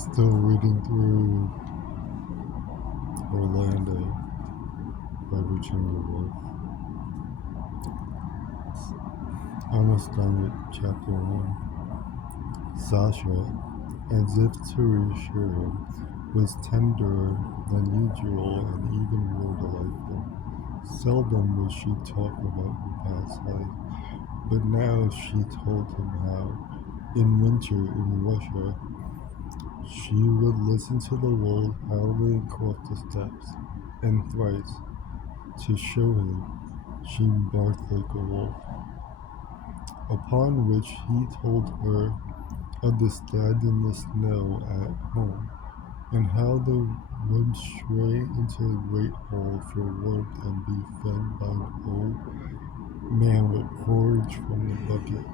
Still reading through Orlando by Virginia Woolf. Almost done with chapter 1. Sasha, as if to reassure him, was tenderer than usual and even more delightful. Seldom would she talk about her past life, but now she told him how, in winter in Russia, she would listen to the wolves howling across the steppes, and thrice, to show him, she barked like a wolf. Upon which he told her of the stag in the snow at home, and how they would stray into the great hall for warmth and be fed by an old man with porridge from the bucket.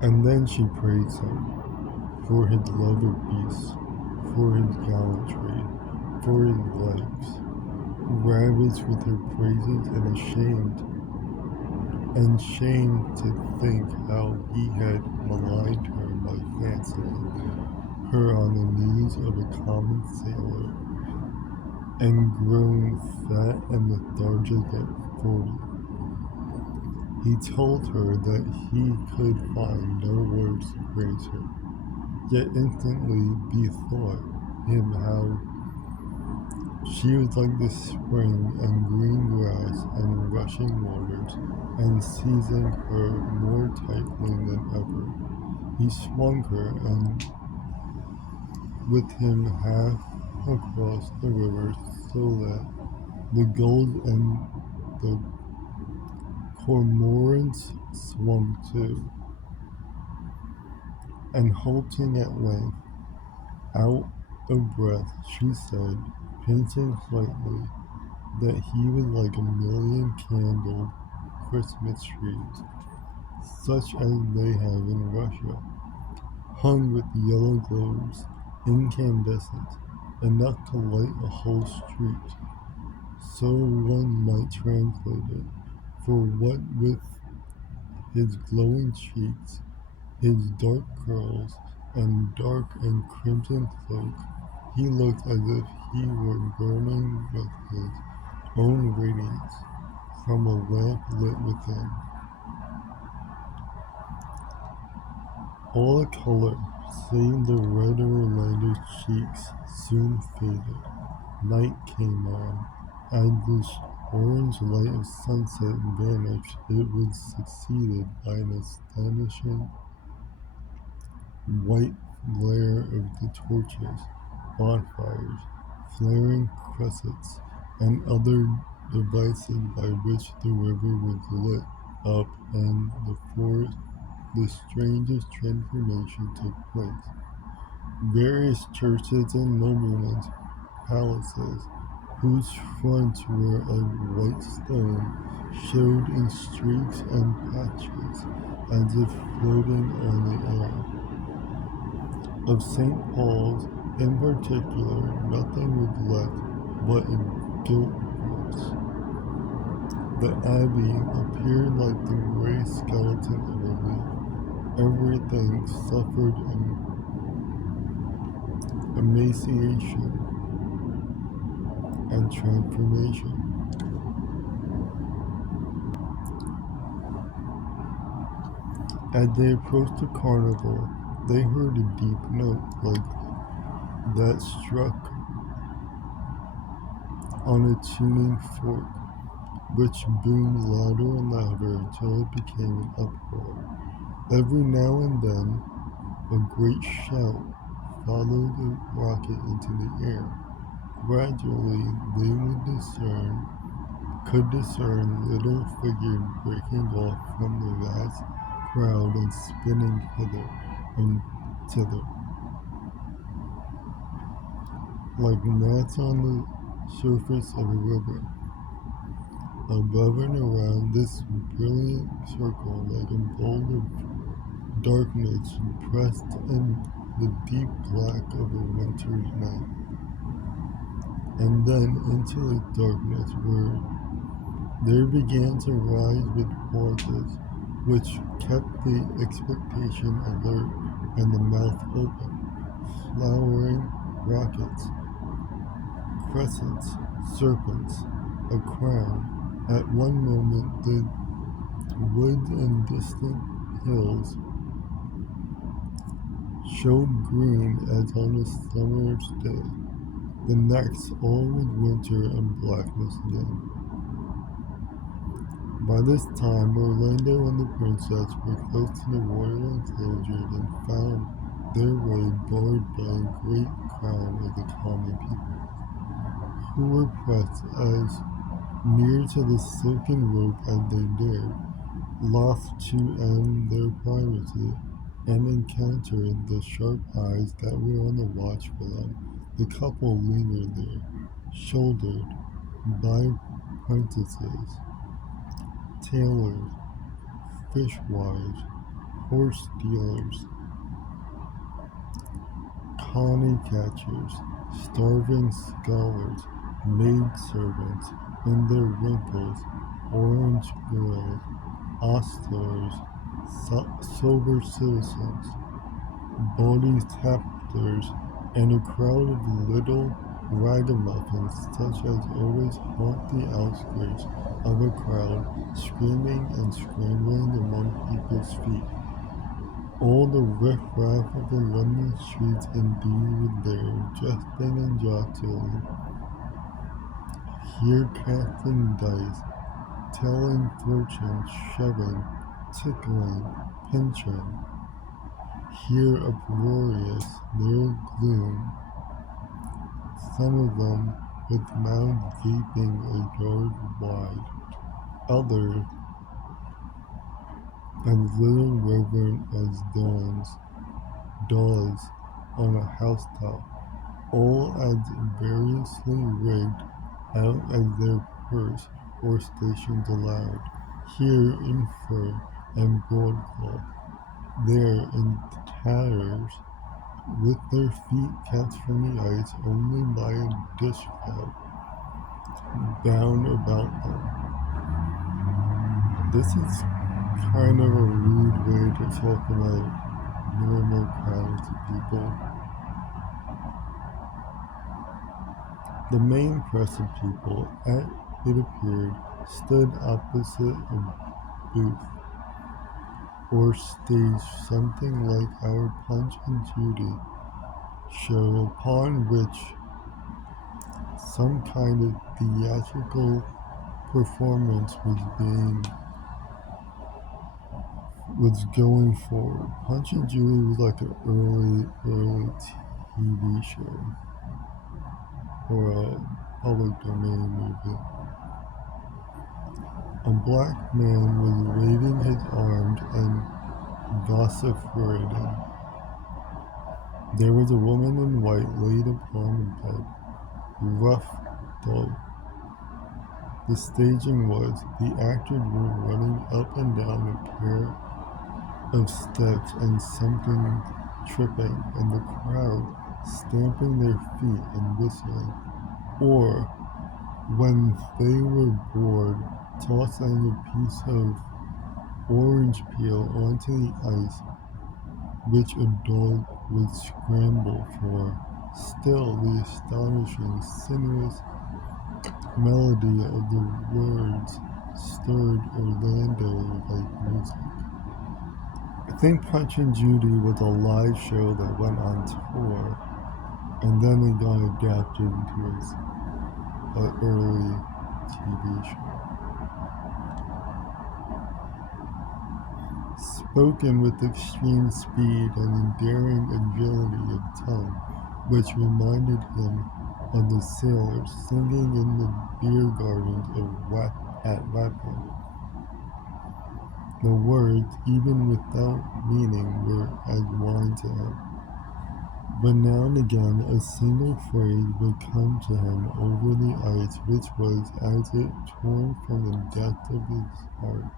And then she praised him for his love of beasts, for his gallantry, for his legs, ravaged with her praises and shamed to think how he had maligned her by fancying her on the knees of a common sailor, and grown fat and lethargic at 40. He told her that he could find no words to praise her, yet instantly bethought him how she was like the spring and green grass and rushing waters, and seizing her more tightly than ever, he swung her and with him half across the river, so that the gulls and the cormorants swung too, and halting at length, out of breath, she said, painting slightly, that he was like a million candled Christmas trees, such as they have in Russia, hung with yellow globes, incandescent, enough to light a whole street. So one might translate it, for what with his glowing cheeks, his dark curls, and dark and crimson cloak, he looked as if he were burning with his own radiance from a lamp lit within. All the color, save the red of Orlando's cheeks, soon faded. Night came on. As the orange light of sunset vanished, it was succeeded by an astonishing white glare of the torches, bonfires, flaring cressets, and other devices by which the river was lit up and the forest the strangest transformation took place. Various churches and noblemen's palaces, whose fronts were of white stone, showed in streaks and patches, as if floating on the air. Of St. Paul's, in particular, nothing was left but a gilt corpse. The abbey appeared like the gray skeleton of a leaf. Everything suffered emaciation and transformation. As they approached the carnival, they heard a deep note like that struck on a tuning fork, which boomed louder and louder until it became an uproar. Every now and then, a great shout followed the rocket into the air. Gradually, they could discern little figures breaking off from the vast crowd and spinning hither and thither, like gnats on the surface of a river. Above and around this brilliant circle, like a bolt of darkness pressed in the deep black of a winter's night, and then into the darkness where there began to rise with pauses which kept the expectation alert and the mouth open, flowering rockets, crescents, serpents, a crown. At one moment the woods and distant hills showed green as on a summer's day, the next all was winter and blackness again. By this time Orlando and the princess were close to the royal enclosure and found their way barred by a great crowd of the common people, who were pressed as near to the silken rope as they dared, loth to end their privacy, and encountered the sharp eyes that were on the watch for them. The couple lingered there, shouldered by prentices, tailors, fishwives, horse dealers, colony catchers, starving scholars, maid-servants in their wrinkles, orange girls, ostlers, sober citizens, bawdy tapsters, and a crowd of little ragamuffins such as always haunt the outskirts of a crowd, screaming and scrambling among people's feet. All the riff-raff of the London streets indeed was there, jesting and jostling, here casting dice, telling fortunes, shoving, tickling, pinching, here uproarious, there gloom, some of them with mouths gaping a yard wide, others as little reverent as daws on a housetop, all as variously rigged out as their purse or stations allowed, here in fur and broadcloth, there in tatters, with their feet kept from the ice only by a distaff bound about them. This is kind of a rude way to talk about normal crowds of people. The main press of people, as it appeared, stood opposite a booth or stage something like our Punch and Judy show, upon which some kind of theatrical performance was going forward. Punch and Judy was like an early TV show or a public domain movie. A black man was waving his arms and vociferating. There was a woman in white laid upon a bed, rough though the staging was. The actors were running up and down a pair of steps and something tripping, and the crowd stamping their feet and whistling, or, when they were bored, tossing a piece of orange peel onto the ice, which a dog would scramble for. Still, the astonishing, sinuous melody of the words stirred Orlando like music. I think Punch and Judy was a live show that went on tour, and then it got adapted into an early TV show. Spoken with extreme speed and endearing agility of tongue, which reminded him of the sailors singing in the beer gardens at Wapping. The words, even without meaning, were as wine to him. But now and again a single phrase would come to him over the ice, which was as it torn from the depth of his heart.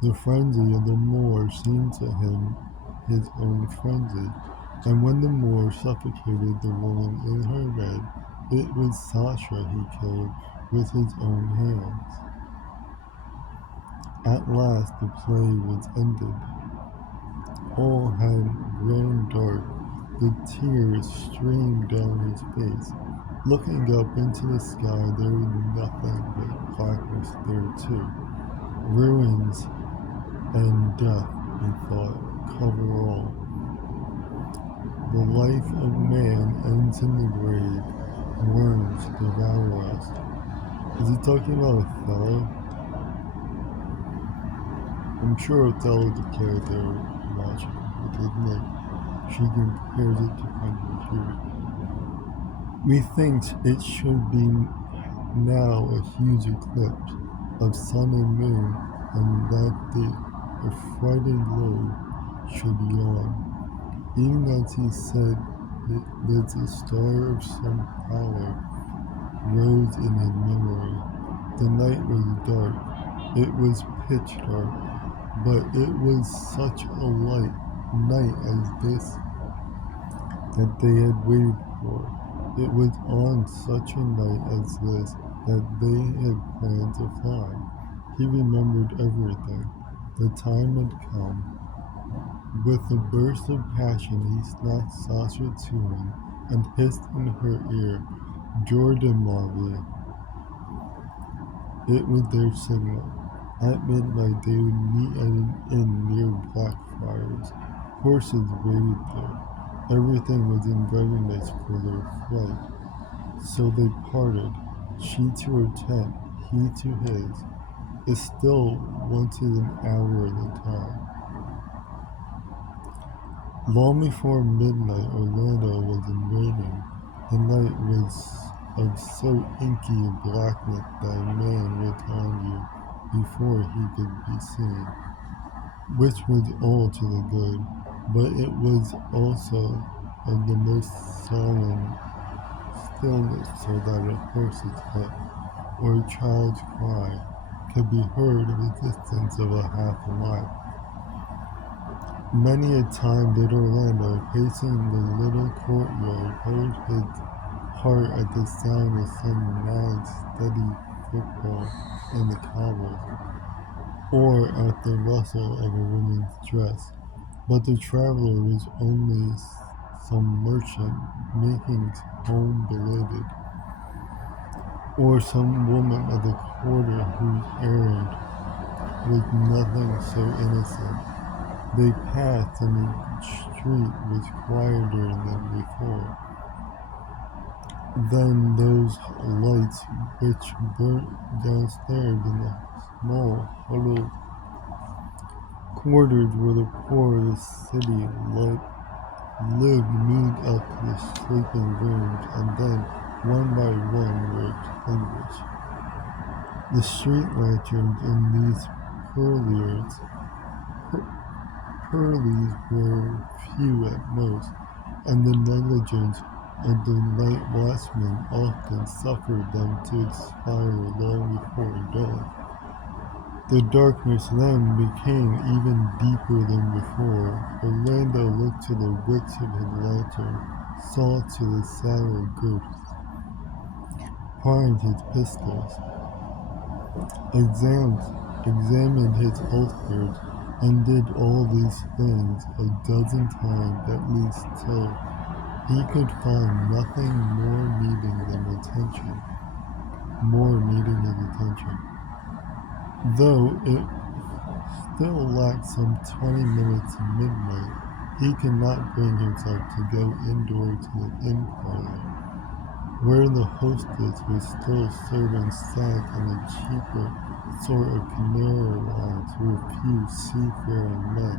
The frenzy of the Moor seemed to him his own frenzy, and when the Moor suffocated the woman in her bed, it was Sasha he killed with his own hands. At last the play was ended. All had grown dark. The tears streamed down his face. Looking up into the sky, there was nothing but blackness there too. Ruins and death, he thought, cover all. The life of man ends in the grave. Worms devour us. Is he talking about Othello? I'm sure Othello the play they're watching, but isn't it? She compares it to Virginia. Methinks it should be now a huge eclipse of sun and moon, and that the affrighted globe should yawn. Even as he said that the star of some power rose in his memory. The night was dark. It was pitch dark, but it was such a light night as this that they had waited for. It was on such a night as this that they had planned to fly. He remembered everything. The time had come. With a burst of passion, he snatched Sasha to him and hissed in her ear, Jordan Marley. It was their signal. At midnight, they would meet at an inn near Blackfriars. Horses waited there. Everything was in readiness for their flight. So they parted, she to her tent, he to his. It still wanted an hour at a time. Long before midnight, Orlando was in waiting. The night was of so inky a blackness that a man was on you before he could be seen, which was all to the good, but it was also of the most solemn stillness, so that a horse's hoof or a child's cry could be heard at a distance of a half a mile. Many a time did Orlando, pacing the little courtyard, hold his heart at the sound of some mad, steady footfall in the cobbles, or at the rustle of a woman's dress. But the traveler was only some merchant making home belated, or some woman of the quarter whose errand was nothing so innocent. They passed, and the street was quieter than before. Then those lights which burnt downstairs in the small, huddled quarters where the poor of the city lived moved up to the sleeping rooms, and then, one by one, were extinguished. The street lanterns in these purlieus were few at most, and the negligence of the night watchmen often suffered them to expire long before dawn. The darkness then became even deeper than before. Orlando looked to the wicks of his lantern, saw to the saddle girths, primed his pistols, examined his holsters, and did all these things a dozen times at least till he could find nothing more needing his attention. Though it still lacked some 20 minutes to midnight, he could not bring himself to go indoors to the inn parlor, where the hostess was still serving sack in a cheaper sort of Canary lines to a few seafaring men,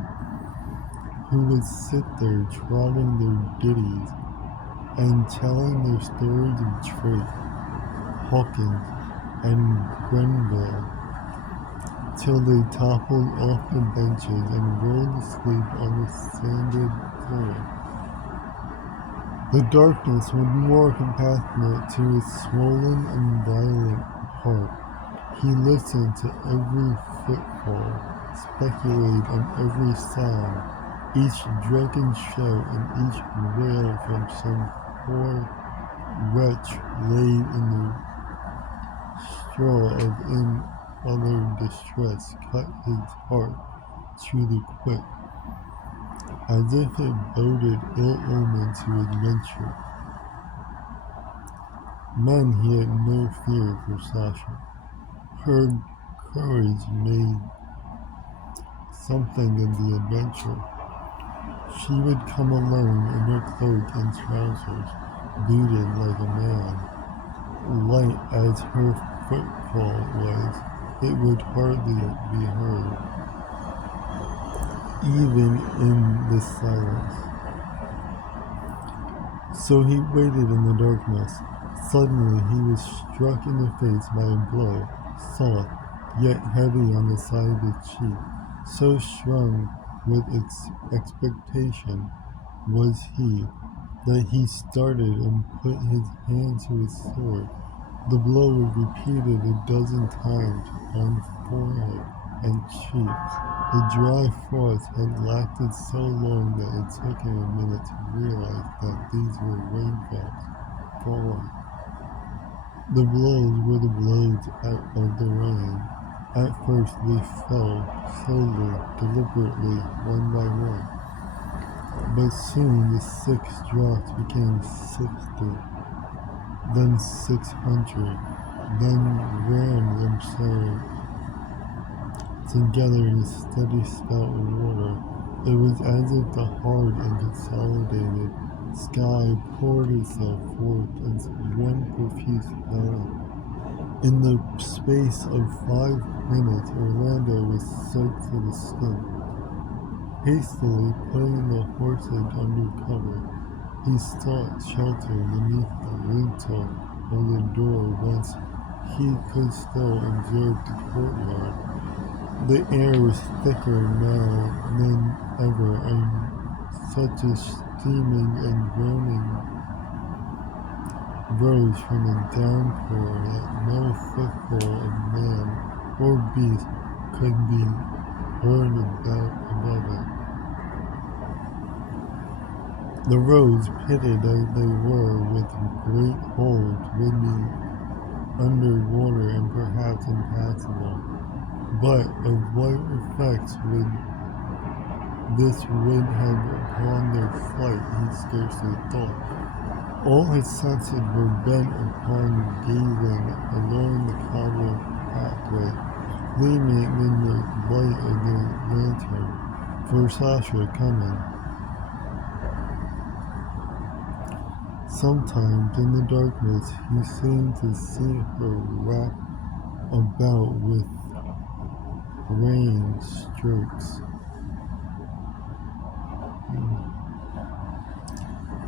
who would sit there trotting their ditties and telling their stories of Drake, Hawkins, and Grenville, till they toppled off the benches and rolled asleep on the sanded floor. The darkness was more compassionate to his swollen and violent heart. He listened to every footfall, speculated on every sound, each drunken shout and each wail from some poor wretch laid in the straw of in other distress cut his heart to the quick. as if it boded ill omen to adventure. Men he had no fear for Sasha. Her courage made something in the adventure. She would come alone in her cloak and trousers, booted like a man. Light as her footfall was, it would hardly be heard, even in the silence. So he waited in the darkness. Suddenly he was struck in the face by a blow, soft, yet heavy on the side of the cheek. So strung with expectation was he, that he started and put his hand to his sword. The blow was repeated a dozen times on forehead and cheeks. The dry frost had lasted so long that it took him a minute to realize that these were raindrops falling. The blows were the blows of the rain. At first they fell slowly, deliberately, one by one. But soon the 6 drops became 60, then 600, then rammed themselves together in a steady spout of water. It was as if the hard and consolidated sky poured itself forth as one profuse fountain. In the space of 5 minutes, Orlando was soaked to the skin. Hastily putting the horses under cover, he sought shelter beneath the lintel of the door whence he could still observe the courtyard. The air was thicker now than ever, and such a steaming and groaning rose from the downpour that no footfall of man or beast could be heard above it. The roads, pitted as they were with great holes, would be under water and perhaps impassable. But of what effect this would have upon their flight he scarcely thought. All his senses were bent upon gazing along the cobbled pathway, gleaming in the light of the lantern, for Sasha coming. Sometimes in the darkness he seemed to see her wrap about with rain strokes.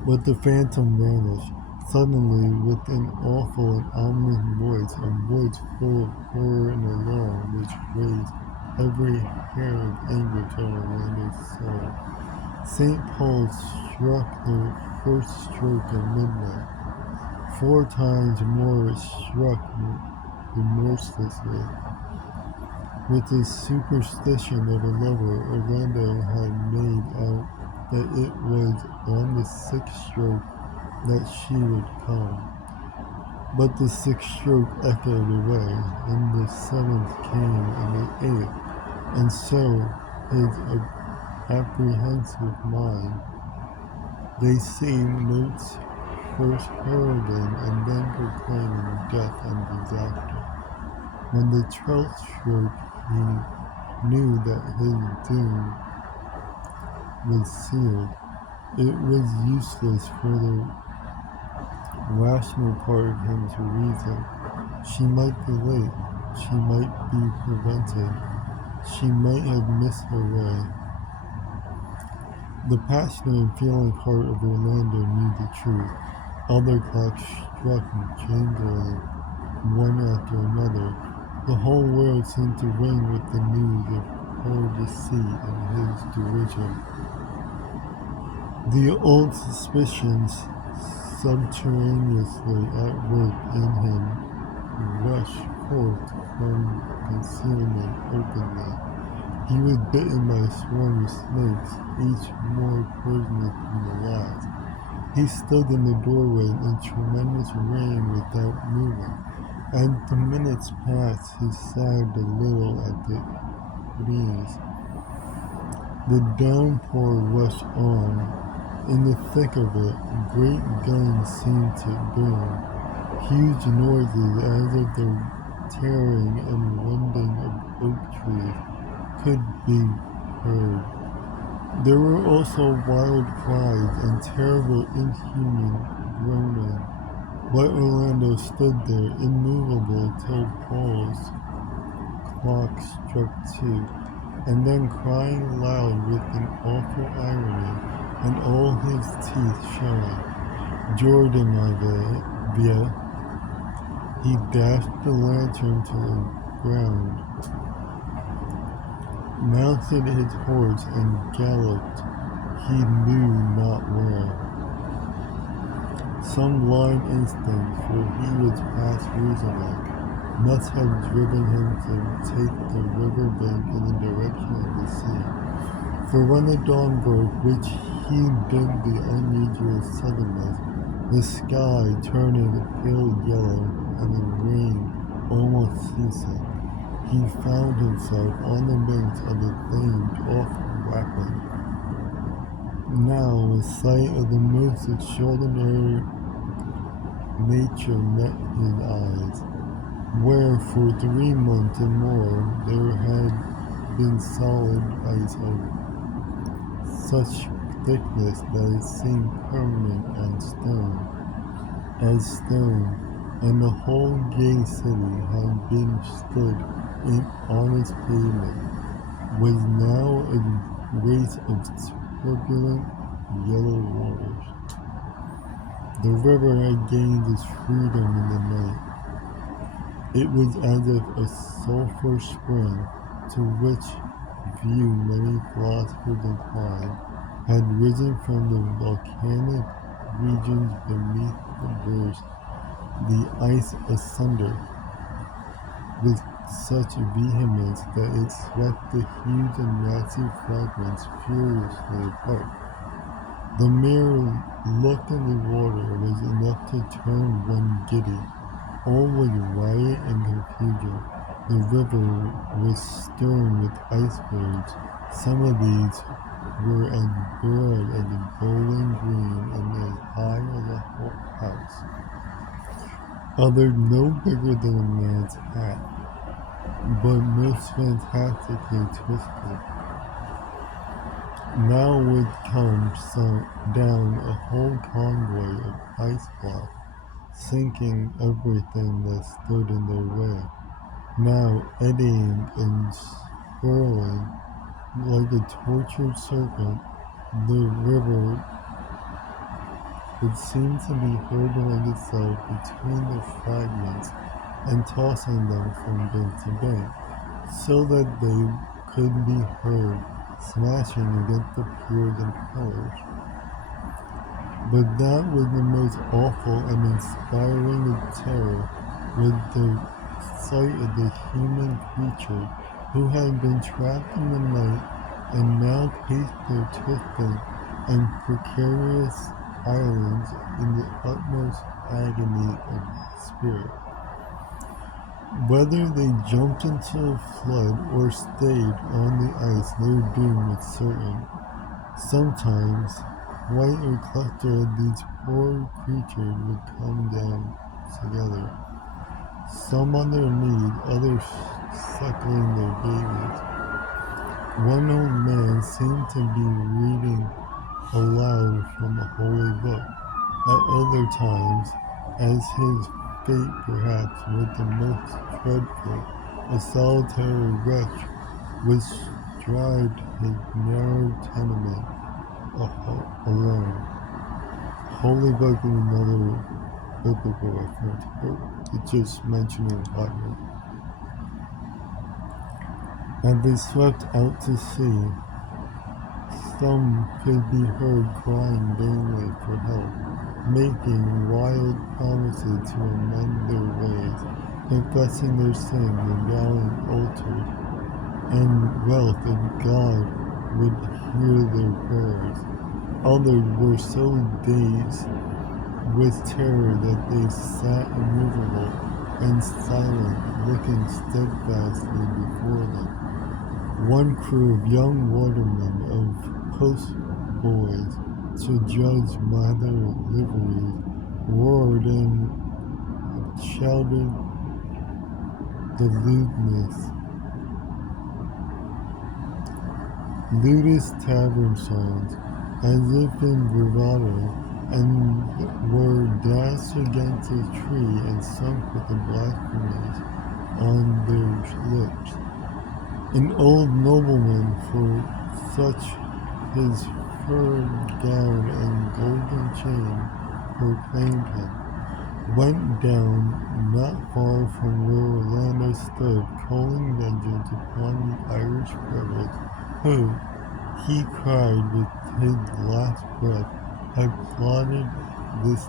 But the phantom vanished. Suddenly, with an awful and ominous voice, a voice full of horror and alarm, which raised every hair of anguish on Orlando's soul. St. Paul struck the first stroke at midnight. 4 times more it struck remorselessly. With the superstition of a lover, Orlando had made out that it was on the 6th stroke that she would come. But the 6th stroke echoed away, and the 7th came, and the 8th, and so his apprehensive mind, they seemed notes first heralding and then proclaiming death and disaster. When the 12th stroke, he knew that his doom was sealed. It was useless for the rational part of him to reason. She might be late. She might be prevented. She might have missed her way. The passionate and feeling heart of Orlando knew the truth. Other clocks struck jangling, one after another. The whole world seemed to ring with the news of her deceit and his derision. The old suspicions subterraneously at work in him rushed forth from concealment openly. He was bitten by a swarm of snakes, each more poisonous than the last. He stood in the doorway in tremendous rain without moving. As the minutes passed, he sagged a little at the knees. The downpour rushed on. In the thick of it, great guns seemed to boom. Huge noises as of the tearing and rending of oak trees could be heard. There were also wild cries and terrible inhuman groaning. But Orlando stood there immovable till Paul's clock struck 2, and then crying loud with an awful irony, and all his teeth showing, Jordan, my via, he dashed the lantern to the ground, mounted his horse, and galloped he knew not where. Some blind instinct, for he was past reasoning, must have driven him to take the river bank in the direction of the sea. For when the dawn broke, which he dimmed the unusual suddenness, the sky turning pale yellow, and the rain almost ceasing, he found himself on the banks of the famed awful rapid. Now a sight of the most extraordinary nature met his eyes, where for 3 months and more there had been solid ice of such thickness that it seemed permanent as stone, and the whole gay city had been stood on its pavement, was now a race of turbulent yellow waters. The river had gained its freedom in the night. It was as if a sulphur spring, to which view many philosophers incline, had risen from the volcanic regions beneath to burst the ice asunder with such vehemence that it swept the huge and massive fragments furiously apart. The mere look in the water was enough to turn one giddy. All was riot and confusion. The river was strewn with icebergs. Some of these were as broad as a bowling green and as high as a house. Others no bigger than a man's hat, but most fantastically twisted. Now would come down a whole convoy of ice blocks, sinking everything that stood in their way. Now eddying and swirling like a tortured serpent, the river would seem to be hurtling itself between the fragments and tossing them from bank to bank, so that they could be heard smashing against the piers and pillars. But that was the most awful and inspiring of terror, was the sight of the human creature who had been trapped in the night and now paced their twisting and precarious islands in the utmost agony of spirit. Whether they jumped into the flood or stayed on the ice, their doom was certain. Sometimes quite a cluster of these poor creatures would come down together, some on their knees, others suckling their babies. One old man seemed to be reading aloud from a holy book. At other times, as his fate perhaps was the most dreadful, a solitary wretch which strived his narrow tenement alone. Holy book is another biblical reference, but it's just mentioning the Bible. As they swept out to sea, some could be heard crying vainly for help, making wild promises to amend their ways, confessing their sins and vowing altars and wealth if God would hear their prayers. Others were so dazed with terror that they sat immovable and silent, looking steadfastly before them. one crew of young watermen of post boys to judge by their liveries roared and shouted the lewdest tavern songs, as if in bravado, and were dashed against a tree and sunk with the blasphemies on their lips. An old nobleman, for such his fur gown and golden chain proclaimed him, went down not far from where Orlando stood, calling vengeance upon the Irish rebels who, he cried with his last breath, had plotted this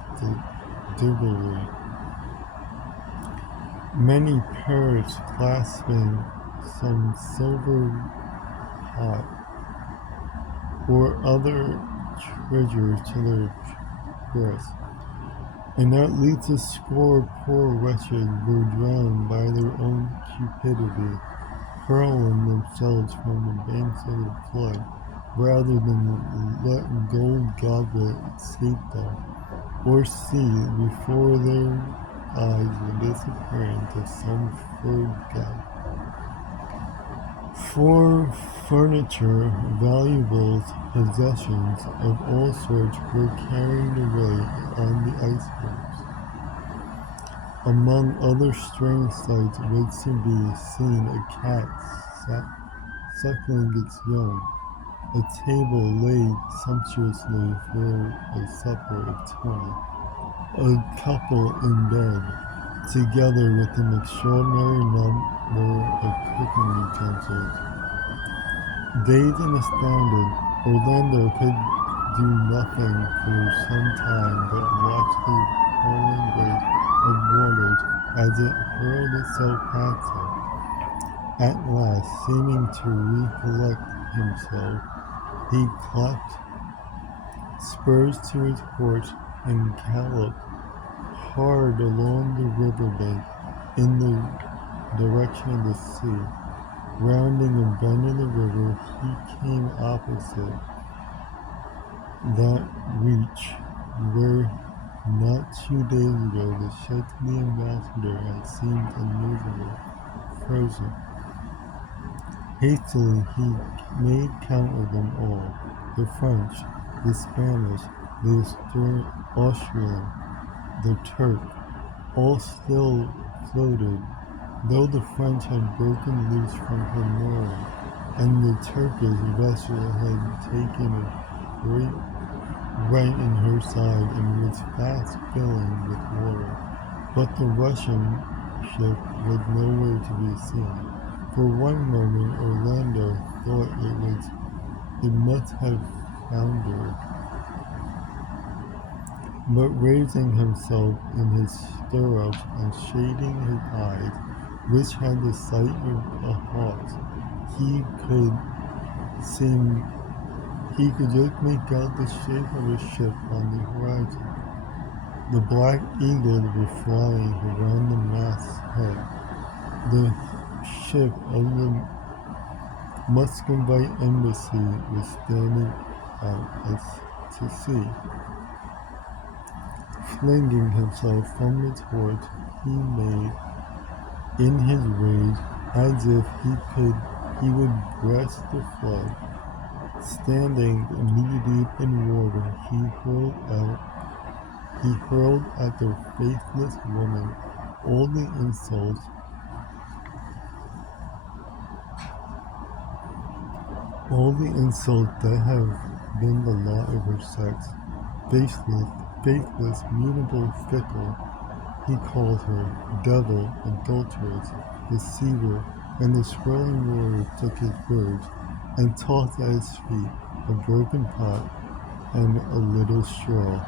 devilry. Many perished clasping some silver pot or other treasure to their breasts, and at least a score of poor wretches were drowned by their own cupidity, hurling themselves from the banks of the flood, rather than let gold goblet escape them, or see before their eyes the disappearance of some furred god. For furniture, valuables, possessions of all sorts were carried away on the icebergs. Among other strange sights was to be seen a cat suckling its young, a table laid sumptuously for a supper of 20, a couple in bed, together with an extraordinary number of cooking utensils. Dazed and astounded, Orlando could do nothing for some time but watch the falling weight of waters as it hurled itself past him. At last, seeming to recollect himself, he clapped spurs to his horse and galloped hard along the river bank in the direction of the sea. Rounding a bend in the river, he came opposite that reach where not 2 days ago the ship of the ambassador had seemed unmovable, frozen. Hastily he made count of them all, the French, the Spanish, the Austrian, the Turk, all still floated, though the French had broken loose from her mooring, and the Turkish vessel had taken a great right in her side and was fast filling with water. But the Russian ship was nowhere to be seen. For one moment Orlando thought it must have foundered, but raising himself in his stirrups and shading his eyes, which had the sight of a hawk's, he could just make out the shape of a ship on the horizon. The black eagles were flying around the mast's head. The ship of the Muscovite embassy was standing out as to sea. Flinging himself from his horse, he made, in his rage, as if he would breast the flood. Standing knee-deep in water, he hurled at the faithless woman all the insults that have been the lot of her sex. Faithless, mutable, fickle, he called her, devil, adulteress, deceiver, and the swirling water took his words, and tossed at his feet a broken pot and a little straw.